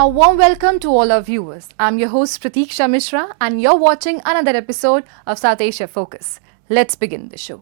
A warm welcome to all our viewers. I'm your host Pratiksha Mishra and you're watching another episode of South Asia Focus. Let's begin the show.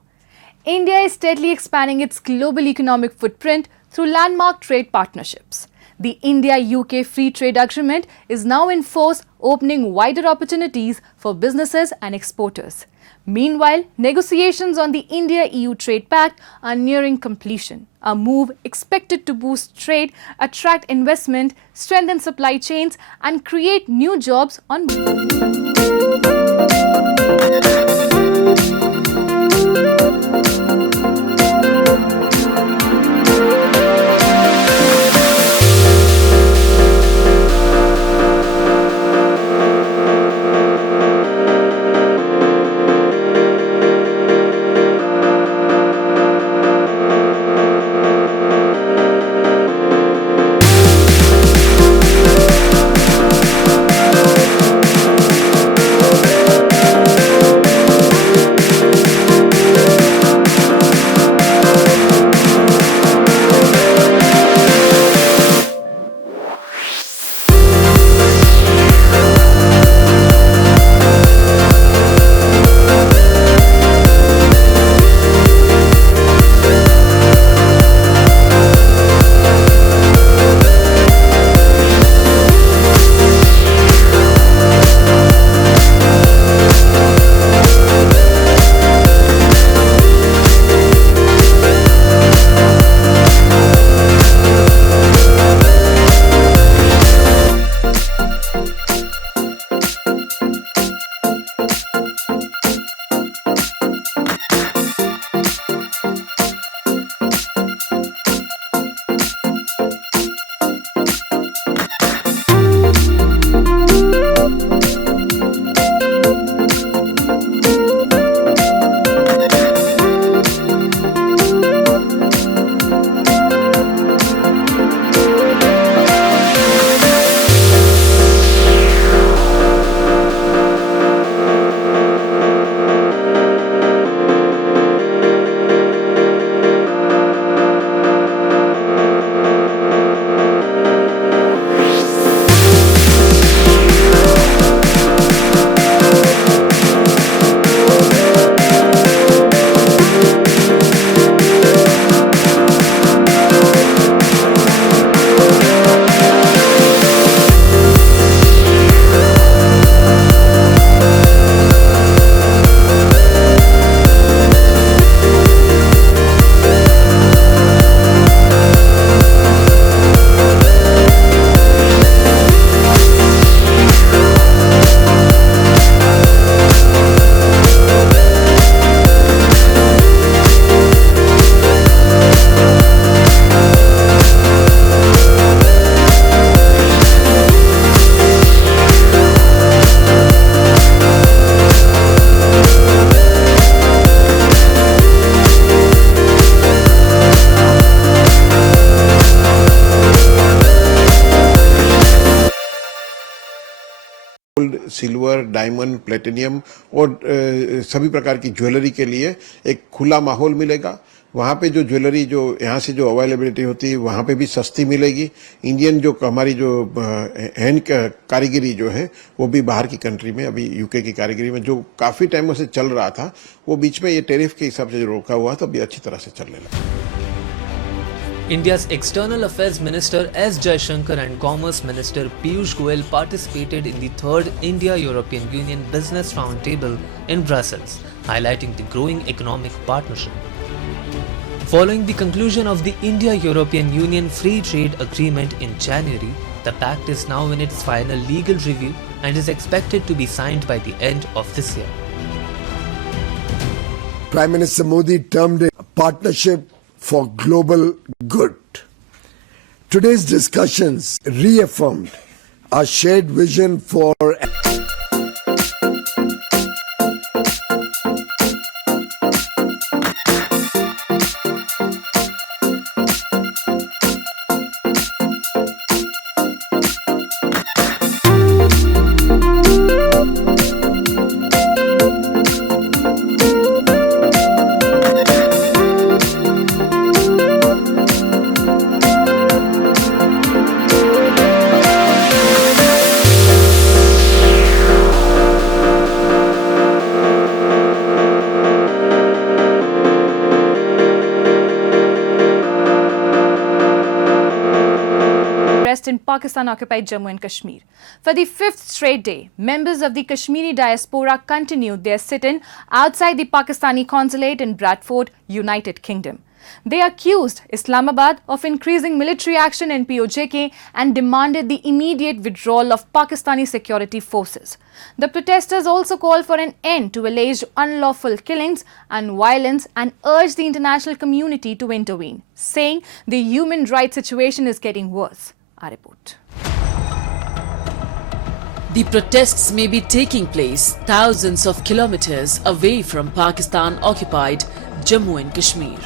India is steadily expanding its global economic footprint through landmark trade partnerships. The India-UK Free Trade Agreement is now in force, opening wider opportunities for businesses and exporters. Meanwhile, negotiations on the India-EU Trade Pact are nearing completion, a move expected to boost trade, attract investment, strengthen supply chains and create new jobs on silver, diamond, platinum और सभी प्रकार की jewellery के लिए एक खुला माहौल मिलेगा। वहाँ पे जो ज्वेलरी जो यहाँ से जो अवेलेबिलिटी होती है वहाँ पे भी सस्ती मिलेगी। इंडियन जो हमारी जो हैंड कारीगरी जो है वो भी बाहर की कंट्री में, अभी यूके की कारीगरी में जो काफ़ी टाइमों से चल रहा था वो बीच में ये टैरिफ के हिसाब से जो रोका हुआ था अभी अच्छी तरह से चलने लगा। India's External Affairs Minister S. Jaishankar and Commerce Minister Piyush Goyal participated in the 3rd India-European Union Business Roundtable in Brussels, highlighting the growing economic partnership. Following the conclusion of the India-European Union Free Trade Agreement in January, the pact is now in its final legal review and is expected to be signed by the end of this year. Prime Minister Modi termed it a partnership for global good. Today's discussions reaffirmed our shared vision for Pakistan-occupied Jammu and Kashmir. For the fifth straight day, members of the Kashmiri diaspora continued their sit-in outside the Pakistani consulate in Bradford, United Kingdom. They accused Islamabad of increasing military action in POJK and demanded the immediate withdrawal of Pakistani security forces. The protesters also called for an end to alleged unlawful killings and violence and urged the international community to intervene, saying the human rights situation is getting worse. Our report. The protests may be taking place thousands of kilometers away from Pakistan-occupied Jammu and Kashmir.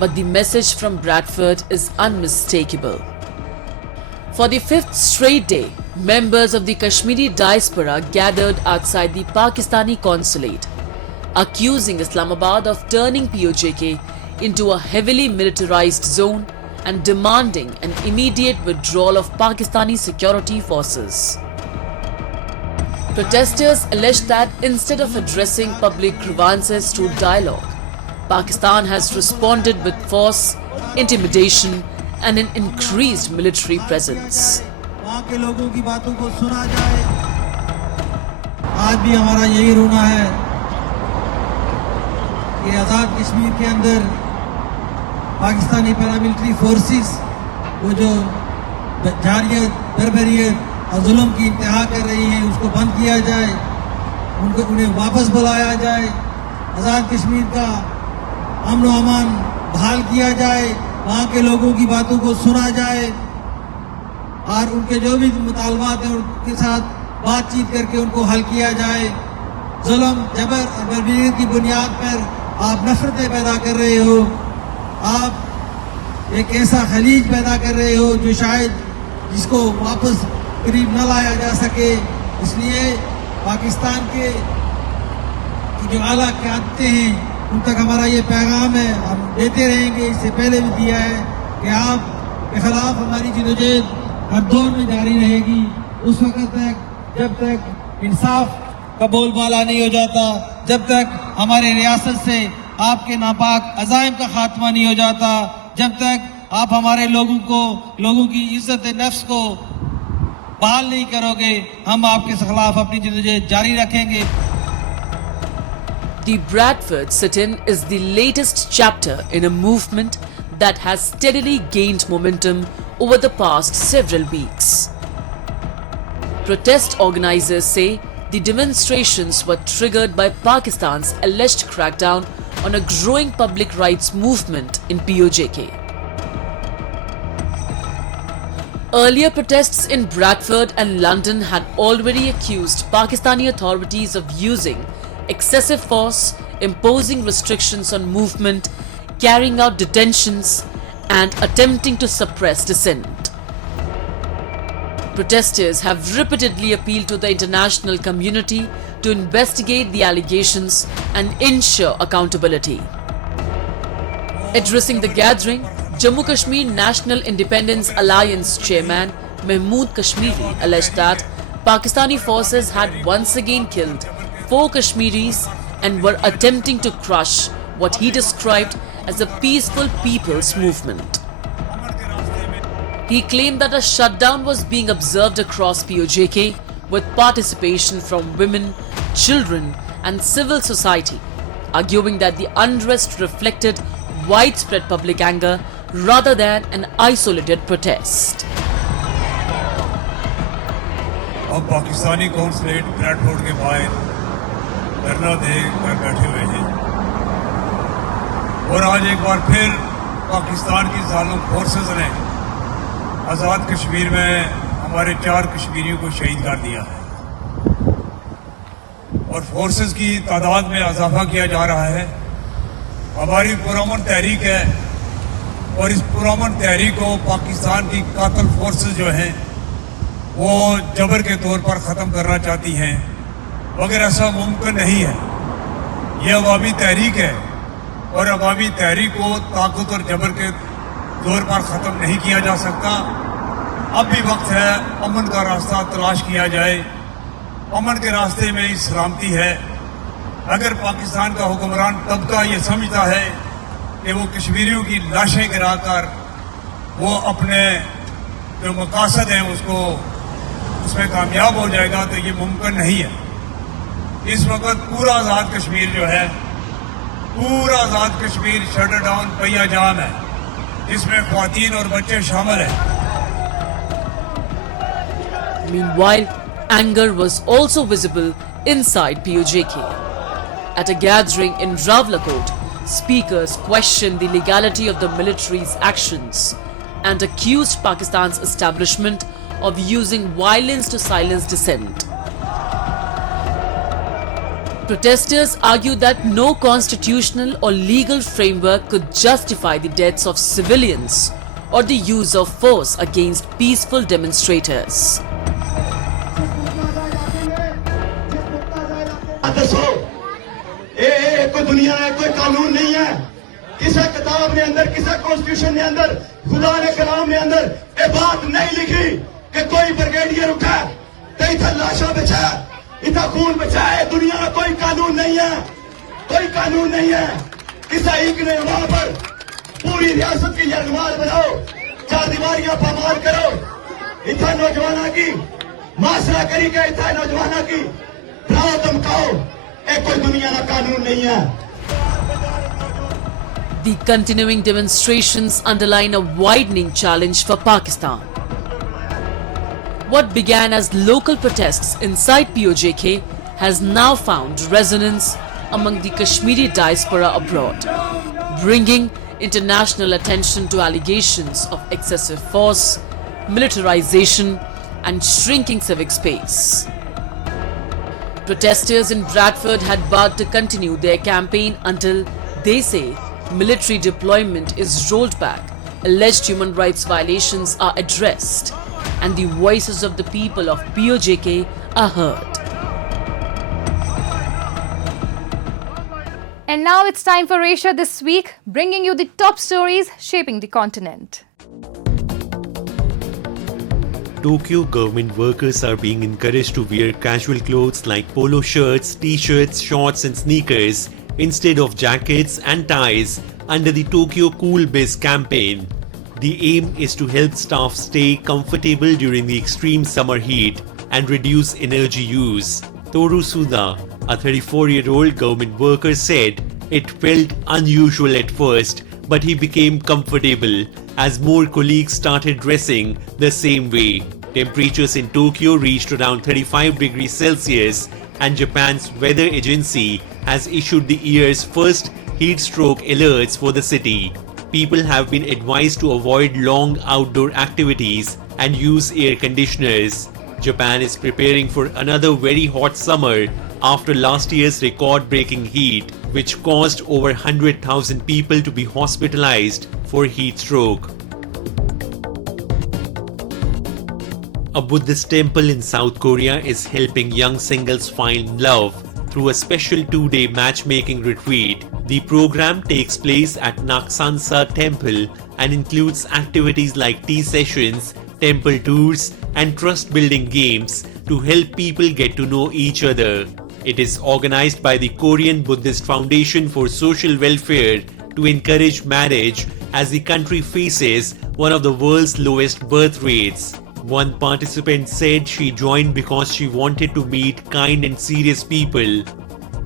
But the message from Bradford is unmistakable. For the fifth straight day, members of the Kashmiri diaspora gathered outside the Pakistani consulate, accusing Islamabad of turning POJK into a heavily militarized zone and demanding an immediate withdrawal of Pakistani security forces. Protesters alleged that instead of addressing public grievances through dialogue, Pakistan has responded with force, intimidation and an increased military presence. वहाँ के लोगों की बातों को सुना जाए। आज भी हमारा यही रोना है कि आज़ाद कश्मीर के अंदर पाकिस्तानी पैरामिलिट्री फोर्सेस वो जो जारियत, बर्बरियत और जुल्म की इंतहा कर रही हैं उसको बंद किया जाए, उन्हें वापस बुलाया जाए, आज़ाद कश्मीर का अमन व अमान बहाल किया जाए, वहाँ के लोगों की बातों को सुना जाए और उनके जो भी मुतालबात हैं उनके साथ बातचीत करके उनको हल किया जाए। जुल्म, जबर और बर्बरियत की बुनियाद पर आप नफरतें पैदा कर रहे हो, आप एक ऐसा खलीज पैदा कर रहे हो जो शायद जिसको वापस करीब न लाया जा सके। इसलिए पाकिस्तान के जो आला क़यादतें हैं उन तक हमारा ये पैगाम है, हम देते रहेंगे, इससे पहले भी दिया है कि आप के खिलाफ हमारी जिदोजहद हर दौर में जारी रहेगी उस वक्त तक जब तक इंसाफ का बोलबाला नहीं हो जाता, जब तक हमारे रियासत से आपके नापाक अज़ाइम का खात्मा नहीं हो जाता, जब तक आप हमारे लोगों की इज्जत नफ्स को बहाल नहीं करोगे, हम आपके खिलाफ अपनी जिदोजहद जारी रखेंगे। The Bradford sit-in is the latest chapter in a movement that has steadily gained momentum over the past several weeks. Protest organizers say the demonstrations were triggered by Pakistan's alleged crackdown on a growing public rights movement in POJK. Earlier protests in Bradford and London had already accused Pakistani authorities of using excessive force, imposing restrictions on movement, carrying out detentions, and attempting to suppress dissent. Protesters have repeatedly appealed to the international community to investigate the allegations and ensure accountability. Addressing the gathering, Jammu Kashmir National Independence Alliance chairman Mahmood Kashmiri alleged that Pakistani forces had once again killed 4 Kashmiris and were attempting to crush what he described as a peaceful people's movement. He claimed that a shutdown was being observed across POJK with participation from women, children and civil society, arguing that the unrest reflected widespread public anger rather than an isolated protest. अब Pakistani consulate Bradford के बाहर धरना दे कर बैठे हुए हैं और आज एक बार फिर पाकिस्तान की जालिम फोर्सेस ने आज़ाद कश्मीर में हमारे 4 कश्मीरियों को शहीद कर दिया है और फोर्सेस की तादाद में इजाफा किया जा रहा है। हमारी पुरअमन तहरीक है और इस पुरअमन तहरीक को पाकिस्तान की कातिल फोर्सेस जो हैं वो जबर के तौर पर ख़त्म करना चाहती हैं, मगर ऐसा मुमकिन नहीं है। ये अवामी तहरीक है और अवामी तहरीक को ताकत और जबर के तौर पर ख़त्म नहीं किया जा सकता। अब भी वक्त है अमन का रास्ता तलाश किया जाए। अमन के रास्ते में ही सलामती है। अगर पाकिस्तान का हुक्मरान तबका ये समझता है कि वो कश्मीरियों की लाशें गिराकर वो अपने जो मकासद हैं उसको उसमें कामयाब हो जाएगा, तो ये मुमकिन नहीं है। इस वक्त पूरा आज़ाद कश्मीर जो है, पूरा आज़ाद कश्मीर शटर डाउन पहिया जाम है, जिसमें ख्वातीन और बच्चे शामिल हैं। Meanwhile, anger was also visible inside POJK. At a gathering in Rawalakot, speakers questioned the legality of the military's actions and accused Pakistan's establishment of using violence to silence dissent. Protesters argued that no constitutional or legal framework could justify the deaths of civilians or the use of force against peaceful demonstrators. कोई दुनिया है, कोई कानून नहीं है, किसी किताब ने अंदर, किसी कॉन्स्टिट्यूशन ने अंदर, खुदा ने कलाम ने अंदर ये बात नहीं लिखी कि कोई ब्रिगेडियर उठा तो इतना लाशा बचा, इतना खून बचा है। दुनिया में कोई कानून नहीं है, कोई कानून नहीं है। किसी एक ने वहां पर पूरी रियासत की यरगमाल बनाओ, चार दीवारियां पामाल करो, इतना नौजवाना की मासरा करी के, इतना नौजवाना की डराओ धमकाओ, कोई दुनिया का कानून नहीं है। The continuing demonstrations underline a widening challenge for Pakistan. What began as local protests inside POJK has now found resonance among the Kashmiri diaspora abroad, bringing international attention to allegations of excessive force, militarization, and shrinking civic space. Protesters in Bradford had vowed to continue their campaign until, they say, military deployment is rolled back, alleged human rights violations are addressed, and the voices of the people of POJK are heard. And now it's time for Asia This Week, bringing you the top stories shaping the continent. Tokyo government workers are being encouraged to wear casual clothes like polo shirts, t-shirts, shorts and sneakers instead of jackets and ties under the Tokyo Cool Biz campaign. The aim is to help staff stay comfortable during the extreme summer heat and reduce energy use. Toru Suda, a 34-year-old government worker, said it felt unusual at first, but he became comfortable as more colleagues started dressing the same way. Temperatures in Tokyo reached around 35 degrees Celsius, and Japan's weather agency has issued the year's first heat stroke alerts for the city. People have been advised to avoid long outdoor activities and use air conditioners. Japan is preparing for another very hot summer after last year's record-breaking heat, which caused over 100,000 people to be hospitalized for heat stroke. A Buddhist temple in South Korea is helping young singles find love through a special 2-day matchmaking retreat. The program takes place at Naksansa Temple and includes activities like tea sessions, temple tours, and trust-building games to help people get to know each other. It is organized by the Korean Buddhist Foundation for Social Welfare to encourage marriage as the country faces one of the world's lowest birth rates. One participant said she joined because she wanted to meet kind and serious people.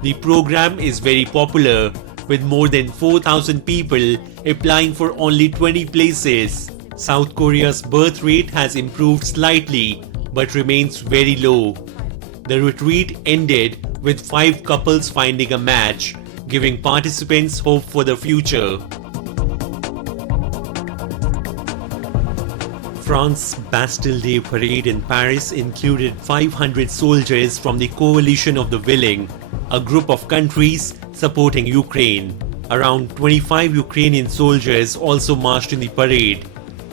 The program is very popular, with more than 4,000 people applying for only 20 places. South Korea's birth rate has improved slightly but remains very low. The retreat ended with 5 couples finding a match, giving participants hope for the future. France's Bastille Day parade in Paris included 500 soldiers from the Coalition of the Willing, a group of countries supporting Ukraine. Around 25 Ukrainian soldiers also marched in the parade.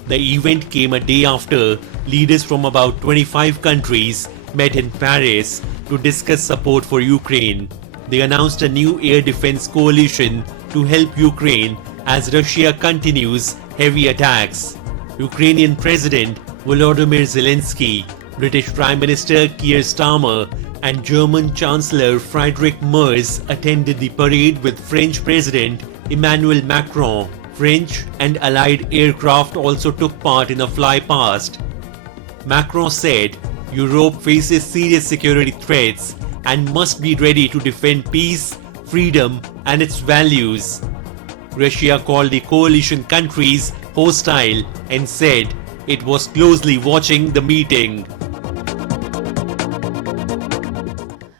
The event came a day after leaders from about 25 countries met in Paris to discuss support for Ukraine. They announced a new air defense coalition to help Ukraine as Russia continues heavy attacks. Ukrainian President Volodymyr Zelensky, British Prime Minister Keir Starmer, and German Chancellor Friedrich Merz attended the parade with French President Emmanuel Macron. French and Allied aircraft also took part in a flypast. Macron said Europe faces serious security threats and must be ready to defend peace, freedom, and its values. Russia called the coalition countries hostile and said it was closely watching the meeting.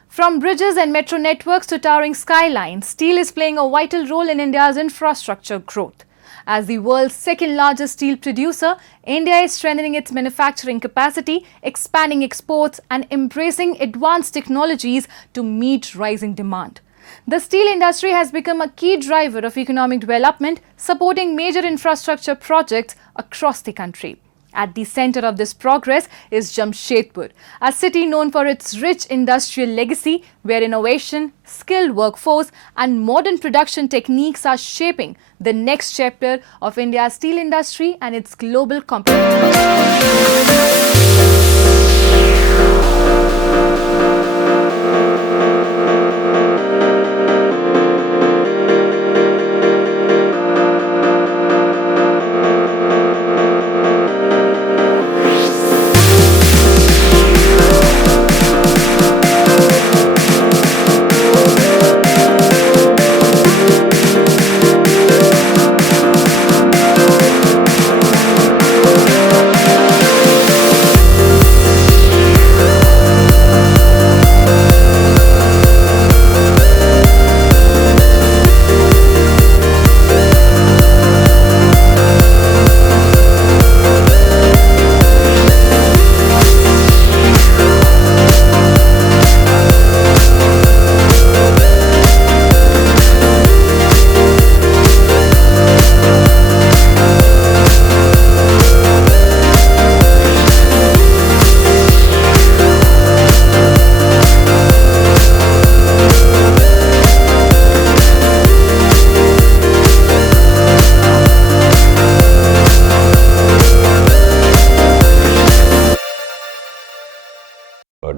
From bridges and metro networks to towering skylines, steel is playing a vital role in India's infrastructure growth. As the world's second largest steel producer, India is strengthening its manufacturing capacity, expanding exports, and embracing advanced technologies to meet rising demand. The steel industry has become a key driver of economic development, supporting major infrastructure projects across the country. At the center of this progress is Jamshedpur, a city known for its rich industrial legacy, where innovation, skilled workforce, and modern production techniques are shaping the next chapter of India's steel industry and its global competitiveness.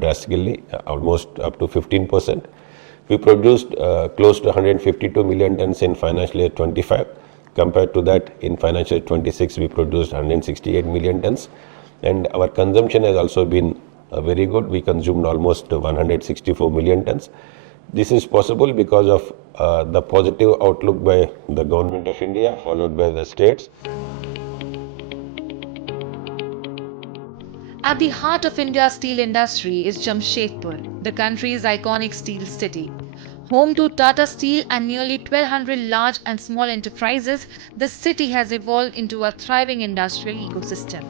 drastically, almost up to 15%. We produced close to 152 million tons in financial year 25. Compared to that, in financial year 26, we produced 168 million tons. And our consumption has also been very good. We consumed almost 164 million tons. This is possible because of the positive outlook by the Government of India, followed by the states. At the heart of India's steel industry is Jamshedpur, the country's iconic steel city. Home to Tata Steel and nearly 1,200 large and small enterprises, the city has evolved into a thriving industrial ecosystem.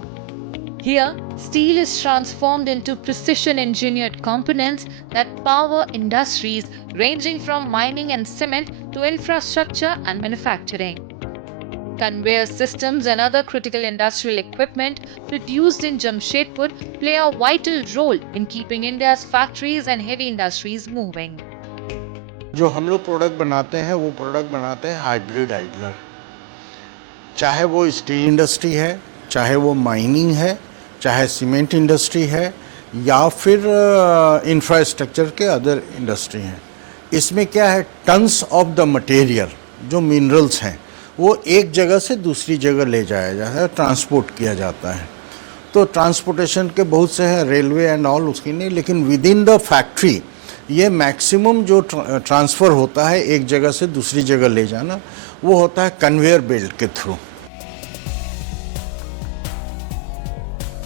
Here, steel is transformed into precision-engineered components that power industries ranging from mining and cement to infrastructure and manufacturing. Conveyor systems and other critical industrial equipment produced in Jamshedpur play a vital role in keeping India's factories and heavy industries moving. जो हम लोग product बनाते हैं वो product बनाते हैं hybrid idler, चाहे वो स्टील इंडस्ट्री है, चाहे वो माइनिंग है, चाहे सीमेंट इंडस्ट्री है या फिर इंफ्रास्ट्रक्चर के अदर इंडस्ट्री हैं. इसमें क्या है, टन्स ऑफ द मटेरियल जो मिनरल्स हैं वो एक जगह से दूसरी जगह ले जाया जाता है, ट्रांसपोर्ट किया जाता है. तो ट्रांसपोर्टेशन के बहुत से हैं, रेलवे एंड ऑल उसकी नहीं, लेकिन विद इन द फैक्ट्री ये मैक्सिमम जो ट्रांसफ़र होता है एक जगह से दूसरी जगह ले जाना, वो होता है कन्वेयर बेल्ट के through.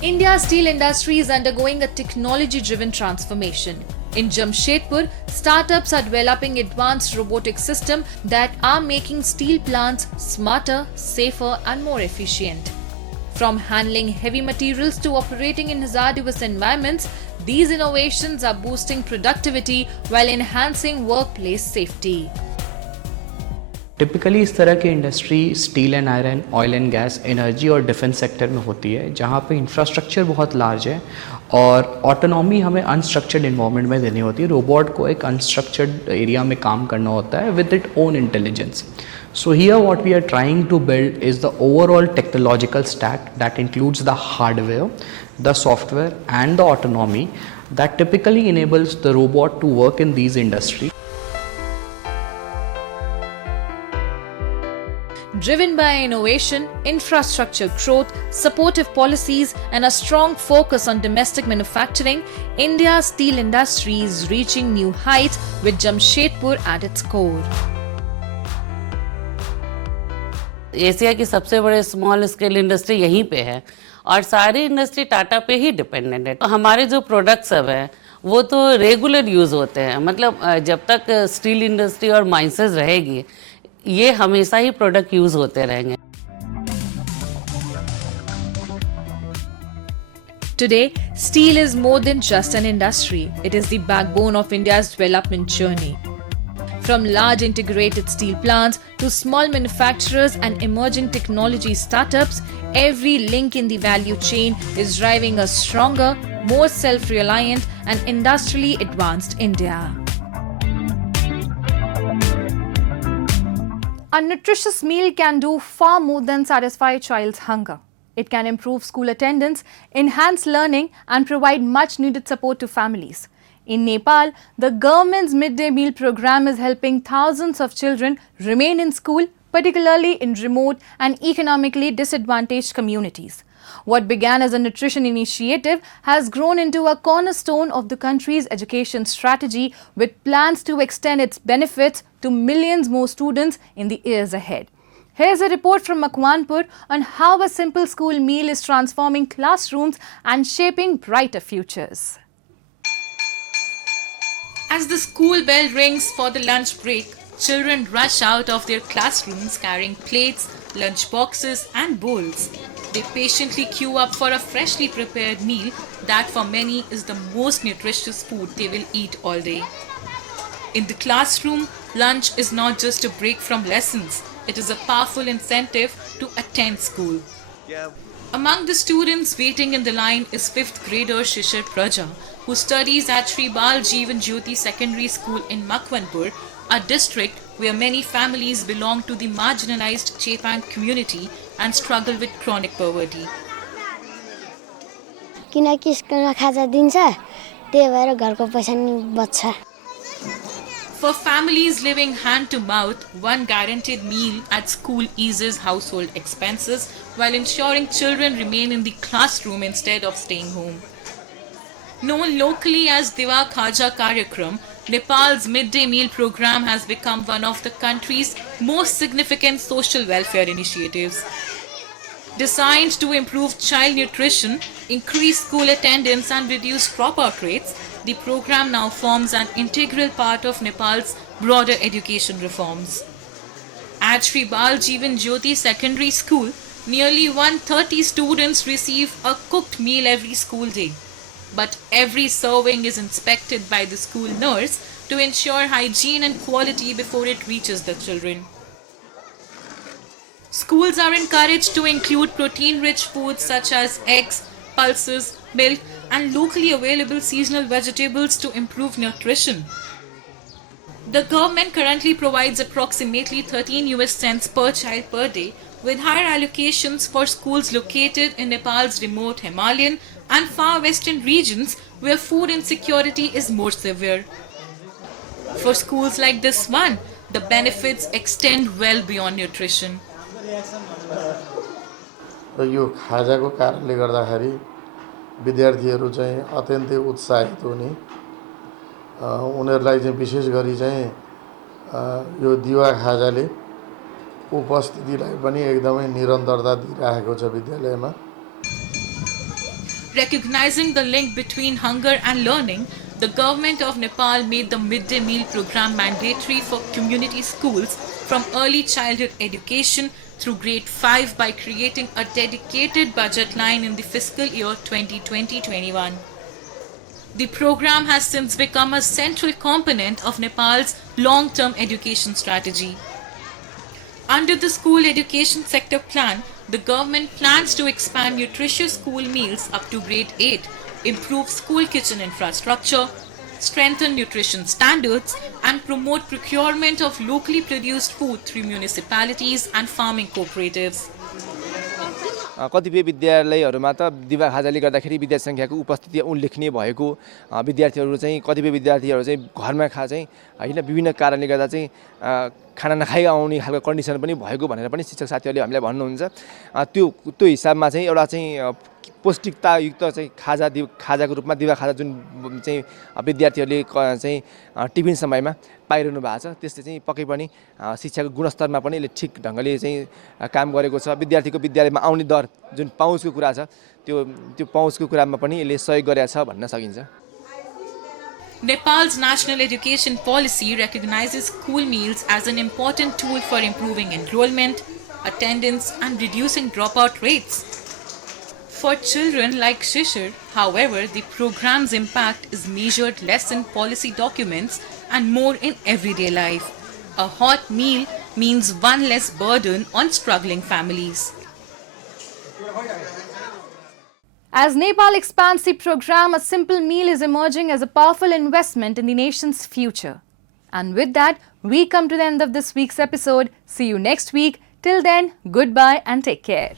India's steel industry is undergoing a technology-driven transformation. In Jamshedpur, startups are developing advanced robotic systems that are making steel plants smarter, safer, and more efficient. From handling heavy materials to operating in hazardous environments, these innovations are boosting productivity while enhancing workplace safety. Typically इस तरह की industry steel and iron, oil and gas, energy और defence sector में होती है, जहाँ पे infrastructure बहुत लार्ज है और ऑटोनॉमी हमें अनस्ट्रक्चर्ड इन्वायरमेंट में देनी होती है. रोबोट को एक अनस्ट्रक्चर्ड एरिया में काम करना होता है with it own intelligence. So here what we are trying to build is the overall technological stack that includes the hardware, the software and the autonomy that typically enables the robot to work in these industries. Driven by innovation, infrastructure growth, supportive policies, and a strong focus on domestic manufacturing, India's steel industry is reaching new heights with Jamshedpur at its core. Asia की सबसे बड़े small scale industry यहीं पे है और सारी industry Tata पे ही dependent है। तो हमारे जो प्रोडक्ट्स सब हैं वो तो रेगुलर यूज़ होते हैं, मतलब जब तक स्टील इंडस्ट्री और माइंसेस रहेगी ये हमेशा ही प्रोडक्ट यूज़ होते रहेंगे। Today, steel is more than just an industry. It is the backbone of India's development journey. From large integrated steel plants to small manufacturers and emerging technology startups, every link in the value chain is driving a stronger, more self-reliant and industrially advanced India. A nutritious meal can do far more than satisfy a child's hunger. It can improve school attendance, enhance learning, and provide much needed support to families. In Nepal, the government's midday meal program is helping thousands of children remain in school, particularly in remote and economically disadvantaged communities. What began as a nutrition initiative has grown into a cornerstone of the country's education strategy, with plans to extend its benefits to millions more students in the years ahead. Here's a report from Makwanpur on how a simple school meal is transforming classrooms and shaping brighter futures. As the school bell rings for the lunch break, children rush out of their classrooms carrying plates, lunch boxes and bowls. They patiently queue up for a freshly prepared meal that for many is the most nutritious food they will eat all day. In the classroom, lunch is not just a break from lessons, it is a powerful incentive to attend school. Among the students waiting in the line is 5th grader Shishir Praja, who studies at Sri Bal Jeevan Jyoti Secondary School in Makwanpur, a district where many families belong to the marginalized Chepang community and struggle with chronic poverty. किनकि स्कुलमा खाजा दिन्छ त्यही भएर घरको पैसा नि बच्छ। For families living hand to mouth, one guaranteed meal at school eases household expenses while ensuring children remain in the classroom instead of staying home. Known locally as Diva Khaja Karyakram, Nepal's midday meal program has become one of the country's most significant social welfare initiatives. Designed to improve child nutrition, increase school attendance and reduce dropout rates, the program now forms an integral part of Nepal's broader education reforms. At Sri Bal Jeevan Jyoti Secondary School, nearly 130 students receive a cooked meal every school day. But every serving is inspected by the school nurse to ensure hygiene and quality before it reaches the children. Schools are encouraged to include protein-rich foods such as eggs, pulses, milk, and locally available seasonal vegetables to improve nutrition. The government currently provides approximately 13 US cents per child per day, with higher allocations for schools located in Nepal's remote Himalayan and far western regions where food insecurity is more severe. For schools like this one, the benefits extend well beyond nutrition. यो खाजाको कारणले गर्दाखेरि विद्यार्थीहरू चाहिँ अत्यन्तै उत्साहित हुने उनीहरूलाई चाहिँ विशेष गरी चाहिँ यो दिवा खाजाले उपस्थितिलाई पनि एकदमै निरन्तरता दिइरहेको छ विद्यालयमा। Recognizing the link between hunger and learning, the government of Nepal made the midday meal program mandatory for community schools from early childhood education through grade 5 by creating a dedicated budget line in the fiscal year 2020-21. The program has since become a central component of Nepal's long-term education strategy. Under the school education sector plan, the government plans to expand nutritious school meals up to grade 8, improve school kitchen infrastructure, strengthen nutrition standards, and promote procurement of locally produced food through municipalities and farming cooperatives. कतिपय विद्यालयहरूमा त दिवा खाजाले गर्दाखेरि विद्यार्थी सङ्ख्याको उपस्थिति उल्लेखनीय भएको विद्यार्थीहरू चाहिँ कतिपय विद्यार्थीहरू चाहिँ घरमा चाहिँ होइन विभिन्न कारणले गर्दा चाहिँ खाना नखाइ आउने खालको कन्डिसन पनि भएको भनेर पनि शिक्षक साथीहरूले हामीलाई भन्नुहुन्छ। त्यो हिसाबमा चाहिँ एउटा चाहिँ पौष्टिकतायुक्त चाहिँ खाजाको रूपमा दिवा खाजा जुन चाहिँ विद्यार्थीहरूले चाहिँ टिफिन समयमा पाइरहनु भएको छ त्यसले चाहिँ पक्कै पनि शिक्षाको गुणस्तरमा पनि यसले ठिक ढङ्गले चाहिँ काम गरेको छ। विद्यार्थीको विद्यालयमा आउने दर जुन पहुँचको कुरा छ त्यो पहुँचको कुरामा पनि यसले सहयोग गरेको छ भन्न सकिन्छ। Nepal's national education policy recognizes school meals as an important tool for improving enrollment, attendance and reducing dropout rates. For children like Shishir, however, the program's impact is measured less in policy documents and more in everyday life. A hot meal means one less burden on struggling families. As Nepal expands the program, a simple meal is emerging as a powerful investment in the nation's future. And with that, we come to the end of this week's episode. See you next week. Till then, goodbye and take care.